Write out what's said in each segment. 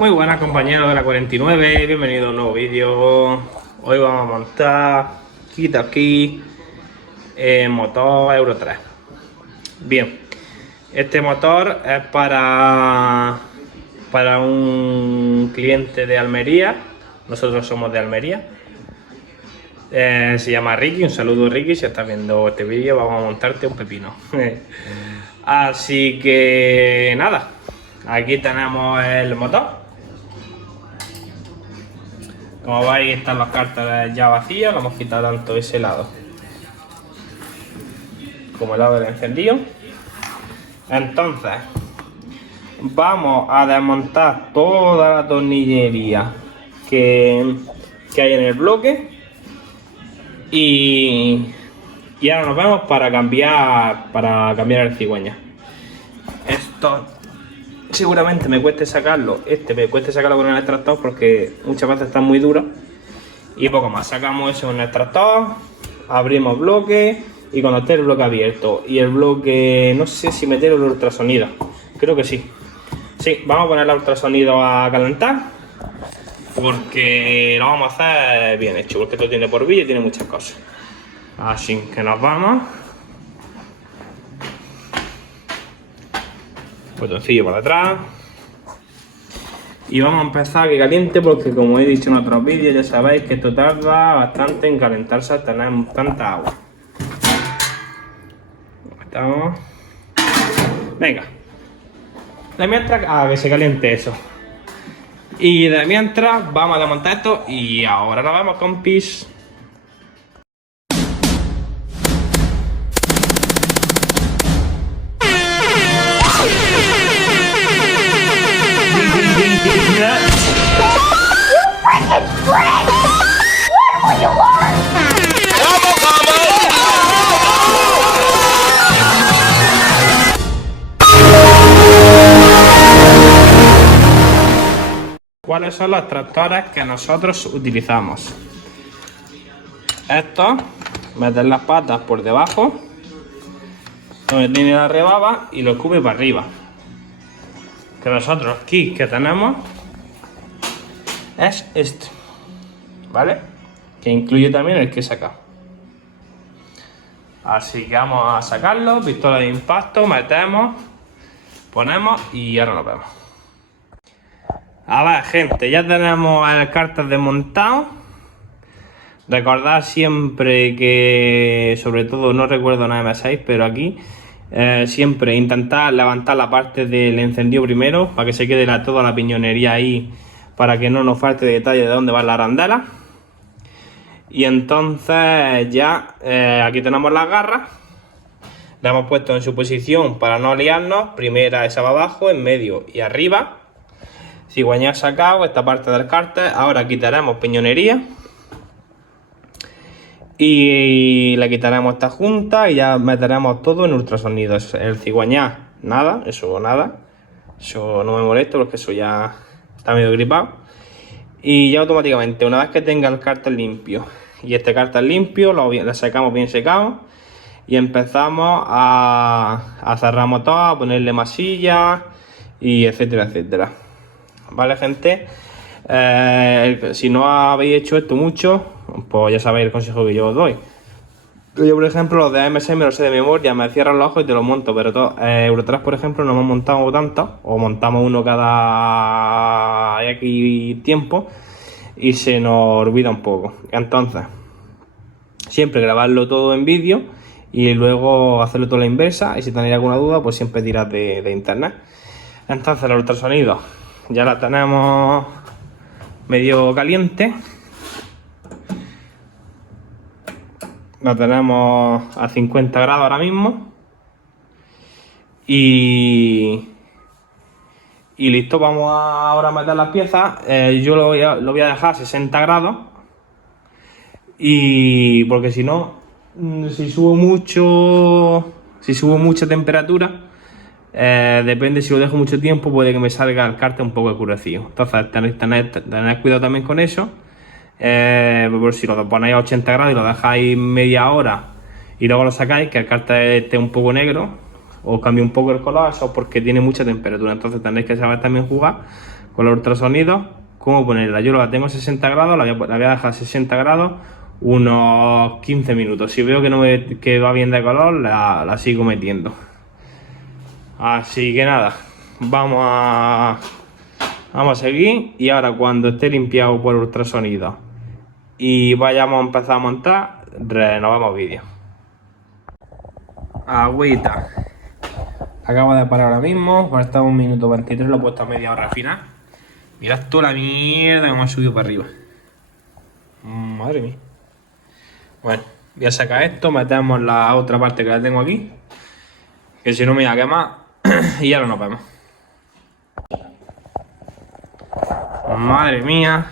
Muy buenas compañeros de la 49, bienvenido a un nuevo vídeo. Hoy vamos a montar Quita aquí motor Euro 3. Bien, este motor es para un cliente de Almería. Nosotros somos de Almería. Se llama Ricky, un saludo Ricky, si estás viendo este vídeo vamos a montarte un pepino. Así que nada, aquí tenemos el motor. Como veis están las cartas ya vacías, lo hemos quitado tanto ese lado como el lado del encendido. Entonces vamos a desmontar toda la tornillería que hay en el bloque y ahora nos vemos para cambiar el cigüeña. Esto seguramente me cueste sacarlo, me cueste sacarlo con el extractor porque muchas veces está muy duro. Y poco más, sacamos eso en el extractor, abrimos bloque y cuando esté el bloque abierto y el bloque, no sé si meter el ultrasonido, creo que sí. Sí, vamos a poner el ultrasonido a calentar porque lo vamos a hacer bien hecho, porque esto tiene porbillo y tiene muchas cosas. Así que nos vamos. Botoncillo para atrás. Y vamos a empezar que caliente porque como he dicho en otros vídeos ya sabéis que esto tarda bastante en calentarse al tener tanta agua. Estamos. Venga. De mientras que se caliente eso. Y de mientras vamos a desmontar esto y ahora nos vemos compis. ¿Cuáles son los extractores que nosotros utilizamos? Estos, meter las patas por debajo, donde tiene la rebaba y lo escupe para arriba. Que nosotros aquí que tenemos es este, ¿vale? Que incluye también el que he sacado. Así que vamos a sacarlo, pistola de impacto, metemos, ponemos y ahora nos vemos. A ver, gente, ya tenemos el cartas desmontado. Recordad siempre que, sobre todo, no recuerdo nada de M6, pero aquí siempre intentar levantar la parte del encendido primero para que se quede toda la piñonería ahí, para que no nos falte detalle de dónde va la arandela. Y entonces ya aquí tenemos las garras. La hemos puesto en su posición para no liarnos. Primera esa va abajo, en medio y arriba. Cigüeña sacado, esta parte del cárter. Ahora quitaremos piñonería y le quitaremos esta junta y ya meteremos todo en ultrasonido. El cigüeñá, nada, eso no me molesta porque eso ya está medio gripado. Y ya automáticamente, una vez que tenga el cárter limpio y este cárter limpio, lo sacamos bien secado y empezamos a cerrar motor, a ponerle masilla y etcétera, etcétera. Vale, gente, si no habéis hecho esto mucho, pues ya sabéis el consejo que yo os doy. Yo, por ejemplo, los de AMS me los sé de memoria, me cierran los ojos y te los monto, pero Euro 3, por ejemplo, no hemos montado tanto, o montamos uno cada X tiempo y se nos olvida un poco. Entonces, siempre grabarlo todo en vídeo y luego hacerlo todo a la inversa, y si tenéis alguna duda, pues siempre tirad de internet. Entonces, el ultrasonido ya la tenemos medio caliente. La tenemos a 50 grados ahora mismo. Y listo, vamos ahora a meter las piezas. Yo lo voy a dejar a 60 grados. Y porque si no, si subo mucha temperatura, depende, si lo dejo mucho tiempo puede que me salga el cárter un poco oscurecido. Entonces tened cuidado también con eso. Por si lo ponéis a 80 grados y lo dejáis media hora y luego lo sacáis, que el cárter esté un poco negro o cambie un poco el color, eso es porque tiene mucha temperatura. Entonces tenéis que saber también jugar con los ultrasonidos cómo ponerla. Yo la tengo a 60 grados, la voy a dejar a 60 grados unos 15 minutos. Si veo que va bien de color, la sigo metiendo. Así que nada, vamos a seguir. Y ahora cuando esté limpiado por ultrasonido y vayamos a empezar a montar, renovamos vídeo. Agüita. Acabo de parar ahora mismo, falta 1 minuto 23, lo he puesto a media hora al final. Mirad toda la mierda que me ha subido para arriba. Madre mía. Bueno, voy a sacar esto, metemos la otra parte que la tengo aquí, que si no me voy a quemar. Y ahora nos vemos. Madre mía,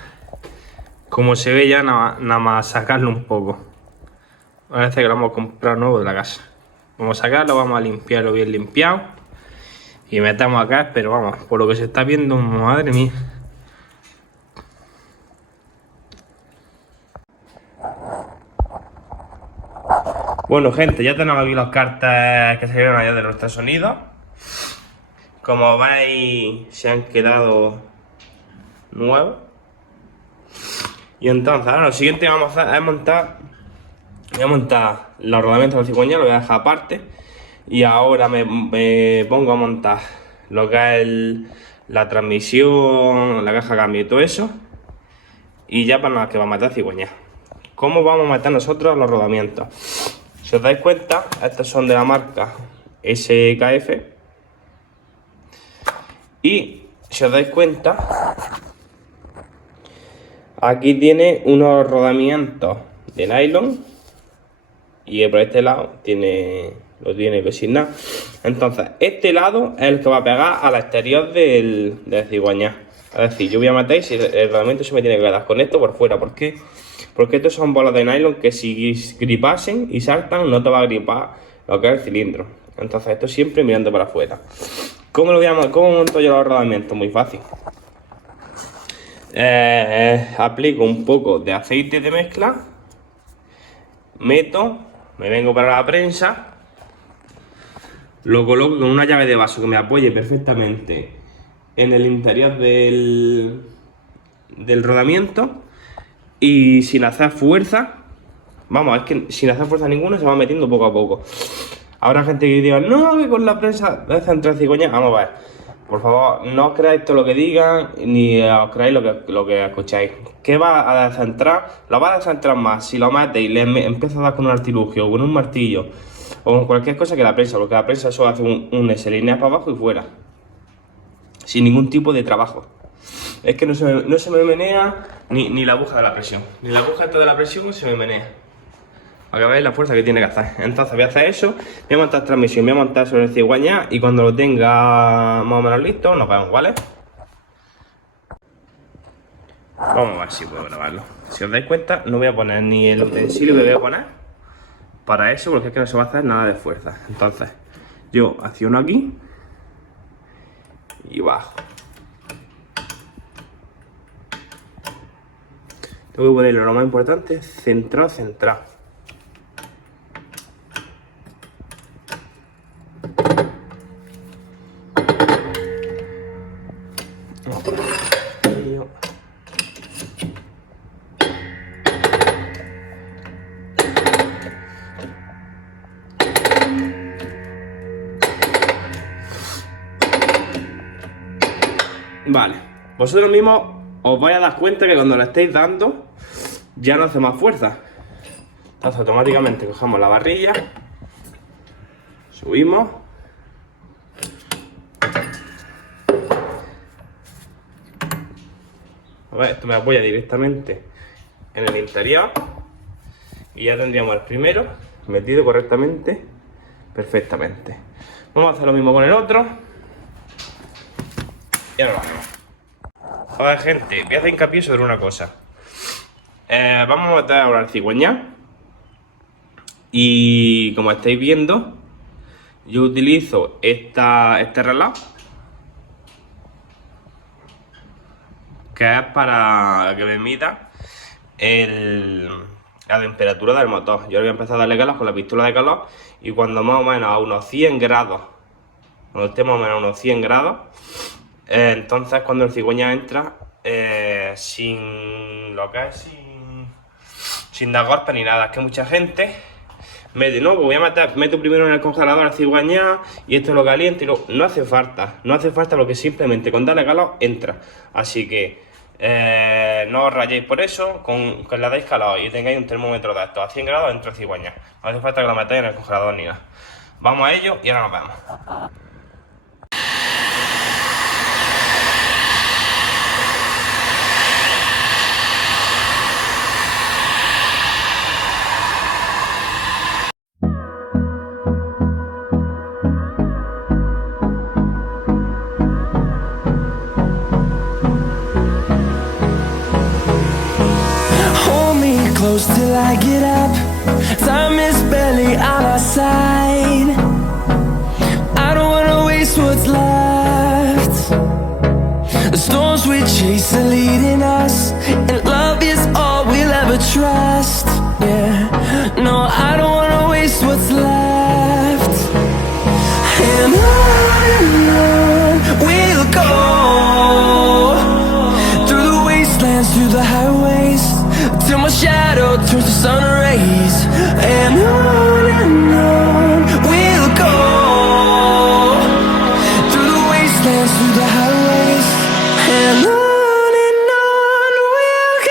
como se ve ya nada más sacarlo un poco. Parece que lo hemos comprado nuevo de la casa. Vamos a sacarlo, vamos a limpiarlo bien limpiado y metemos acá, pero vamos, por lo que se está viendo, madre mía. Bueno, gente, ya tenemos aquí los cartas que salieron allá de los ultrasonidos. Como veis, se han quedado nuevos. Y entonces, ahora lo siguiente que vamos a hacer es voy a montar los rodamientos del cigüeñal, lo voy a dejar aparte. Y ahora me pongo a montar lo que es la transmisión, la caja de cambio y todo eso. Y ya para nada que va a matar cigüeñal. ¿Cómo vamos a matar nosotros los rodamientos? Si os dais cuenta, estos son de la marca SKF. Y si os dais cuenta, aquí tiene unos rodamientos de nylon. Y por este lado lo tiene sin nada. Entonces, este lado es el que va a pegar al exterior del cigüeñal. Es decir, yo voy a matar y el rodamiento se me tiene que quedar con esto por fuera. ¿Por qué? Porque estos son bolas de nylon que si gripasen y saltan, no te va a gripar lo que es el cilindro. Entonces, esto siempre mirando para afuera. ¿Cómo monto yo los rodamientos? Muy fácil. Aplico un poco de aceite de mezcla. Me vengo para la prensa. Lo coloco con una llave de vaso que me apoye perfectamente en el interior del rodamiento. Y sin hacer fuerza, vamos, es que sin hacer fuerza ninguna se va metiendo poco a poco. Habrá gente que diga, no, que con la prensa de central cigüeñal. Vamos a ver, por favor, no os creáis todo lo que digan, ni os creáis lo que escucháis. ¿Qué va a descentrar? Lo va a descentrar más si lo metes y le empiezas a dar con un artilugio, o con un martillo, o con cualquier cosa que la prensa, porque la prensa solo hace un S, linea para abajo y fuera, sin ningún tipo de trabajo. Es que no se me menea ni la aguja de la presión. Ni la aguja de la presión se me menea. Para que veáis la fuerza que tiene que hacer. Entonces voy a hacer eso. Voy a montar transmisión, voy a montar sobre el cigüeñal. Y cuando lo tenga más o menos listo, nos vemos, ¿vale? Vamos a ver si puedo grabarlo. Si os dais cuenta, no voy a poner ni el utensilio que voy a poner para eso, porque es que no se va a hacer nada de fuerza. Entonces, yo acciono aquí y bajo. Tengo que ponerlo lo más importante, centrado. Vale, vosotros mismos os vais a dar cuenta que cuando le estéis dando ya no hace más fuerza. Entonces automáticamente cogemos la barrilla, subimos, a ver, esto me apoya directamente en el interior y ya tendríamos el primero metido correctamente, perfectamente. Vamos a hacer lo mismo con el otro y ahora lo hacemos. A ver, gente, voy a hacer hincapié sobre una cosa. Vamos a meter ahora el cigüeñal y como estáis viendo, yo utilizo este reloj que es para que me mida la temperatura del motor. Yo voy a empezar a darle calor con la pistola de calor y cuando más o menos a unos 100 grados, cuando estemos más o menos a unos 100 grados, Entonces cuando el cigüeña entra sin dar golpes ni nada, es que mucha gente mete, no, pues voy a meto primero en el congelador el cigüeña y esto lo caliente y no hace falta porque simplemente con darle calor entra. Así que no os rayéis por eso, con que le dais calor y tengáis un termómetro de estos a 100 grados dentro del cigüeña. No hace falta que lo metáis en el congelador ni nada. Vamos a ello y ahora nos vemos. Till I get up, time is barely on our side. I don't wanna waste what's left. The storms we chase are leading us, and love is all we'll ever trust. Yeah, no, I don't wanna waste what's left. And on we'll go, through the wastelands, through the highways, till my shadow turns to sun rays. And on we'll go, through the wastelands, through the highways. And on we'll go.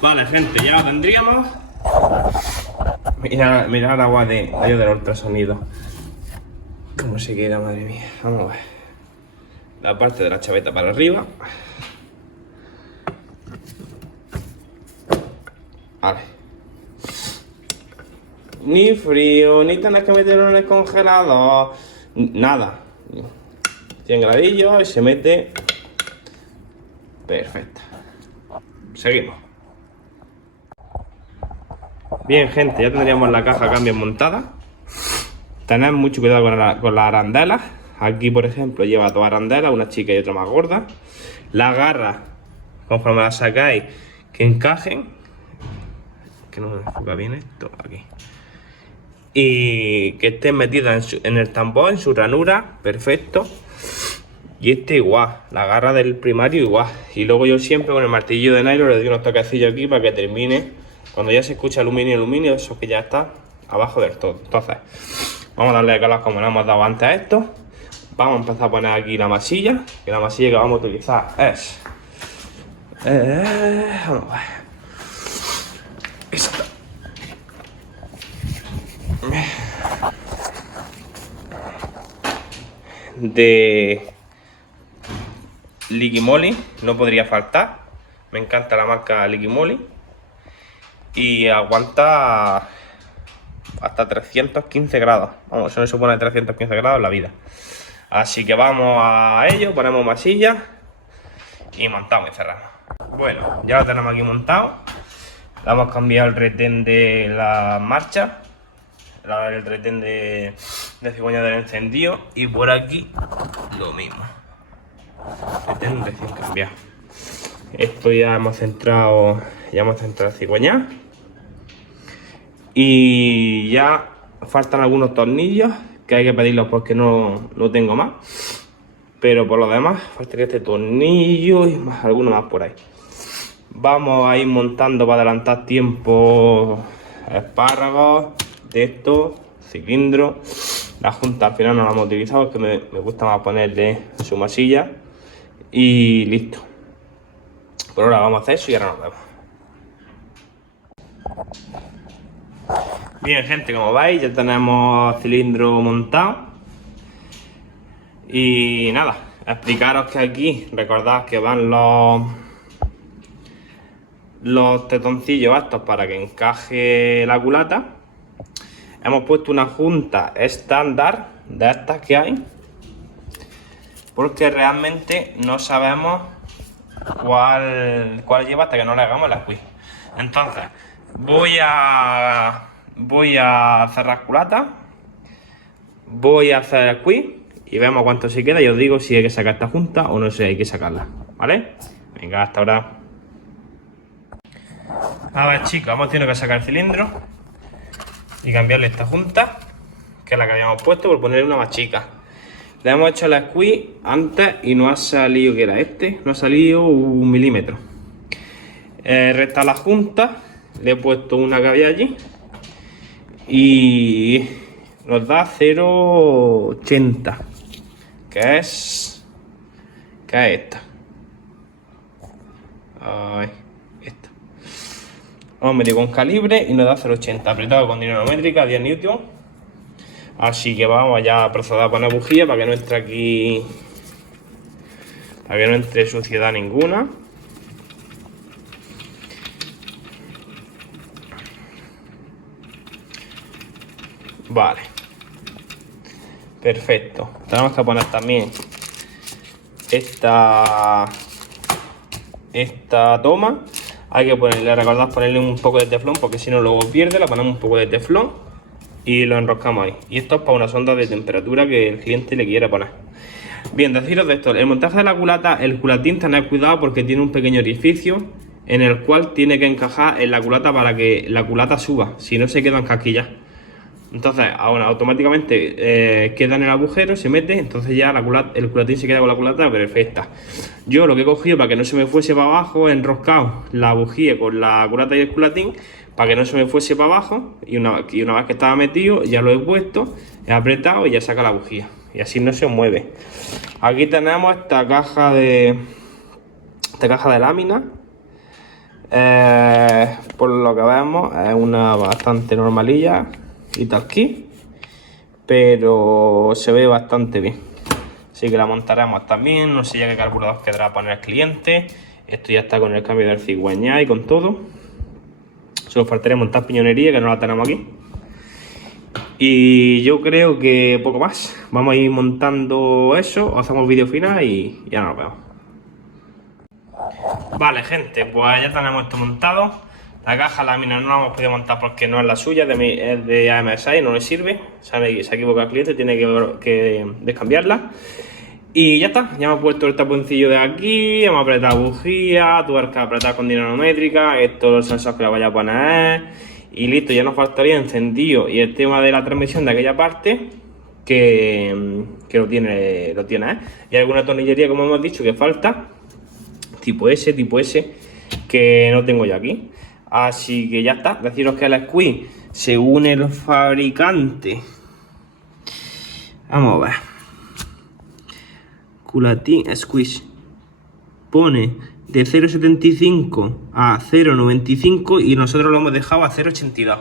Vale, gente, ya lo tendríamos. Mirad el agua de del ultrasonido. Cómo se queda, madre mía. Vamos a ver. La parte de la chaveta para arriba. Vale. Ni frío, ni tener que meterlo en el congelador. Nada. 100 gradillos y se mete. Perfecto. Seguimos. Bien, gente, ya tendríamos la caja cambio montada. Tened mucho cuidado con las arandelas. Aquí, por ejemplo, lleva dos arandelas, una chica y otra más gorda. Las garras, conforme las sacáis, que encajen. Que no me enfoca bien esto, aquí. Y que estén metidas en el tambor, en su ranura, perfecto. Y este igual, la garra del primario igual. Y luego yo siempre con el martillo de nylon le doy unos toquecillos aquí para que termine. Cuando ya se escucha aluminio, eso que ya está abajo del todo. Entonces, vamos a darle calor como le hemos dado antes a esto. Vamos a empezar a poner aquí la masilla. Que la masilla que vamos a utilizar es... vamos a ver. Esta. De Liquimoli, no podría faltar. Me encanta la marca Liquimoli. Y aguanta hasta 315 grados. Vamos, eso no se pone 315 grados en la vida. Así que vamos a ello, ponemos masilla y montamos y cerramos. Bueno, ya lo tenemos aquí montado. Le hemos cambiado el retén de la marcha, el retén de cigüeña del encendido, y por aquí lo mismo. Retén recién cambiado. Esto ya hemos centrado el cigüeña. Y ya faltan algunos tornillos que hay que pedirlos porque no tengo más. Pero por lo demás, faltaría este tornillo y alguno más por ahí. Vamos a ir montando para adelantar tiempo espárragos, de estos, cilindros. La junta al final no la hemos utilizado, es que me gusta más ponerle su masilla. Y listo. Por ahora vamos a hacer eso y ahora nos vemos. Bien, gente, como veis ya tenemos cilindro montado. Y nada, explicaros que aquí recordad que van los tetoncillos estos para que encaje la culata. Hemos puesto una junta estándar de estas que hay, porque realmente no sabemos cuál lleva hasta que no le hagamos la squeeze. Entonces voy a cerrar culata, voy a hacer el squeeze y vemos cuánto se queda y os digo si hay que sacar esta junta o no sé, hay que sacarla, ¿vale? Venga, hasta ahora. A ver, chicos, hemos tenido que sacar el cilindro y cambiarle esta junta, que es la que habíamos puesto, por poner una más chica. Le hemos hecho la squeeze antes y no ha salido, que era este, no ha salido 1 milímetro. Resta la junta, le he puesto una que había allí y nos da 0,80, que es esta. Ay, esta. Hemos medido con calibre y nos da 0,80, apretado con dinamométrica 10 newton. Así que vamos ya a proceder a poner bujía para que no entre aquí, para que no entre suciedad ninguna. Vale, perfecto. Tenemos que poner también esta toma. Hay que ponerle, recordad ponerle un poco de teflón, porque si no luego pierde. La ponemos un poco de teflón y lo enroscamos ahí. Y esto es para una sonda de temperatura que el cliente le quiera poner. Bien, deciros de esto, el montaje de la culata, el culatín, tened cuidado porque tiene un pequeño orificio en el cual tiene que encajar en la culata para que la culata suba, si no se queda encasquillada. Entonces ahora automáticamente queda en el agujero, se mete, entonces ya el culatín se queda con la culata perfecta. Yo lo que he cogido para que no se me fuese para abajo, he enroscado la bujía con la culata y el culatín para que no se me fuese para abajo, y una vez que estaba metido ya lo he puesto, he apretado y ya saca la bujía y así no se mueve. Aquí tenemos esta caja de láminas. Por lo que vemos es una bastante normalilla y tal aquí, pero se ve bastante bien, así que la montaremos también. No sé ya qué carburador quedará poner el cliente. Esto ya está con el cambio del cigüeñá y con todo. Solo faltaría montar piñonería, que no la tenemos aquí. Y yo creo que poco más. Vamos a ir montando eso, hacemos vídeo final y ya nos vemos. Vale, gente, pues ya tenemos esto montado. La caja lámina no la hemos podido montar porque no es la suya, es de AMSI, no le sirve. Se ha equivocado el cliente, tiene que descambiarla. Y ya está, ya hemos puesto el taponcillo de aquí, hemos apretado bujía, tuerca apretada con dinamométrica, estos los sensores que le vaya a poner. Y listo, ya nos faltaría encendido y el tema de la transmisión de aquella parte, que lo tiene. Y alguna tornillería, como hemos dicho, que falta, tipo S, que no tengo yo aquí. Así que ya está, deciros que la squeeze, según el fabricante, vamos a ver, culatín squeeze, pone de 0,75 a 0,95 y nosotros lo hemos dejado a 0,82,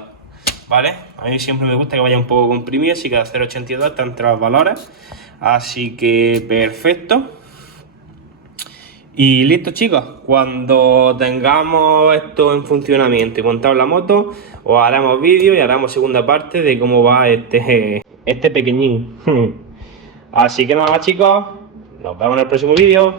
¿vale? A mí siempre me gusta que vaya un poco comprimido, así que a 0,82 está entre los valores, así que perfecto. Y listo, chicos, cuando tengamos esto en funcionamiento y montado la moto, os haremos vídeo y haremos segunda parte de cómo va este pequeñín. Así que nada más, chicos, nos vemos en el próximo vídeo.